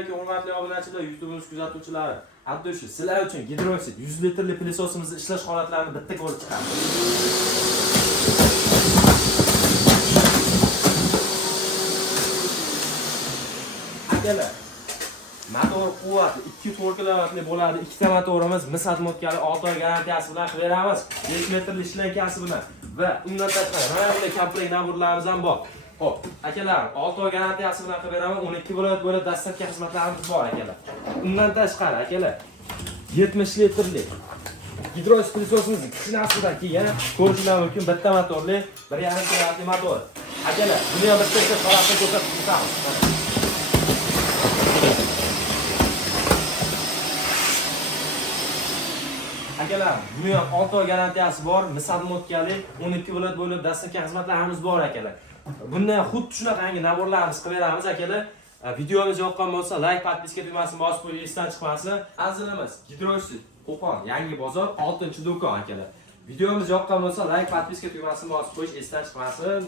alaykum hurmatli obunachilar, YouTube'imiz kuzatuvchilari. Hatto shu sizlar uchun Gidroxid 100 litrli pilososimizni ishlash holatlarini bitta ko'rib chiqamiz. Akalar, motor quvvatli 2 kilovatli bo'ladi. Ikkita motorimiz misat motkali 6 oy garantiyasi bilan qilib beramiz. 5 metrli ishlankasi bilan va undan tashqari rayonli komplekt naborlarimiz ham bor. Xo'p, akalar, 6 oy garantiyasi bilan qilib beraman. 12 viloyat bo'ylab dastlabki xizmatlarimiz bor akalar. Undan tashqari akalar 70 litrli Gidroxid pilososimiz kishinasidan keyin ko'rishlar mumkin bitta motorli 1.5 kilovatli motor. Akalar, buni ham bitta holatda ko'rsatib o'tamiz. Akalar, buni ham 6 oy garantiyasi bor, misal motkali 12 viloyat bo'ylab dastlabki xizmatlarimiz bor akalar. Bundan xuddi shunaqangi naborlarimiz qilib beramiz akalar. Videomiz yoqqan bo'lsa, like, podpiska tugmasini bosib qo'ying, esdan chiqmasin. Manzilimiz Gidroxid, Qo'qon, Yangi bozor, 6-do'kon akalar. Videomiz yoqqan bo'lsa, like, podpiska tugmasini bosib qo'yish esdan chiqmasin.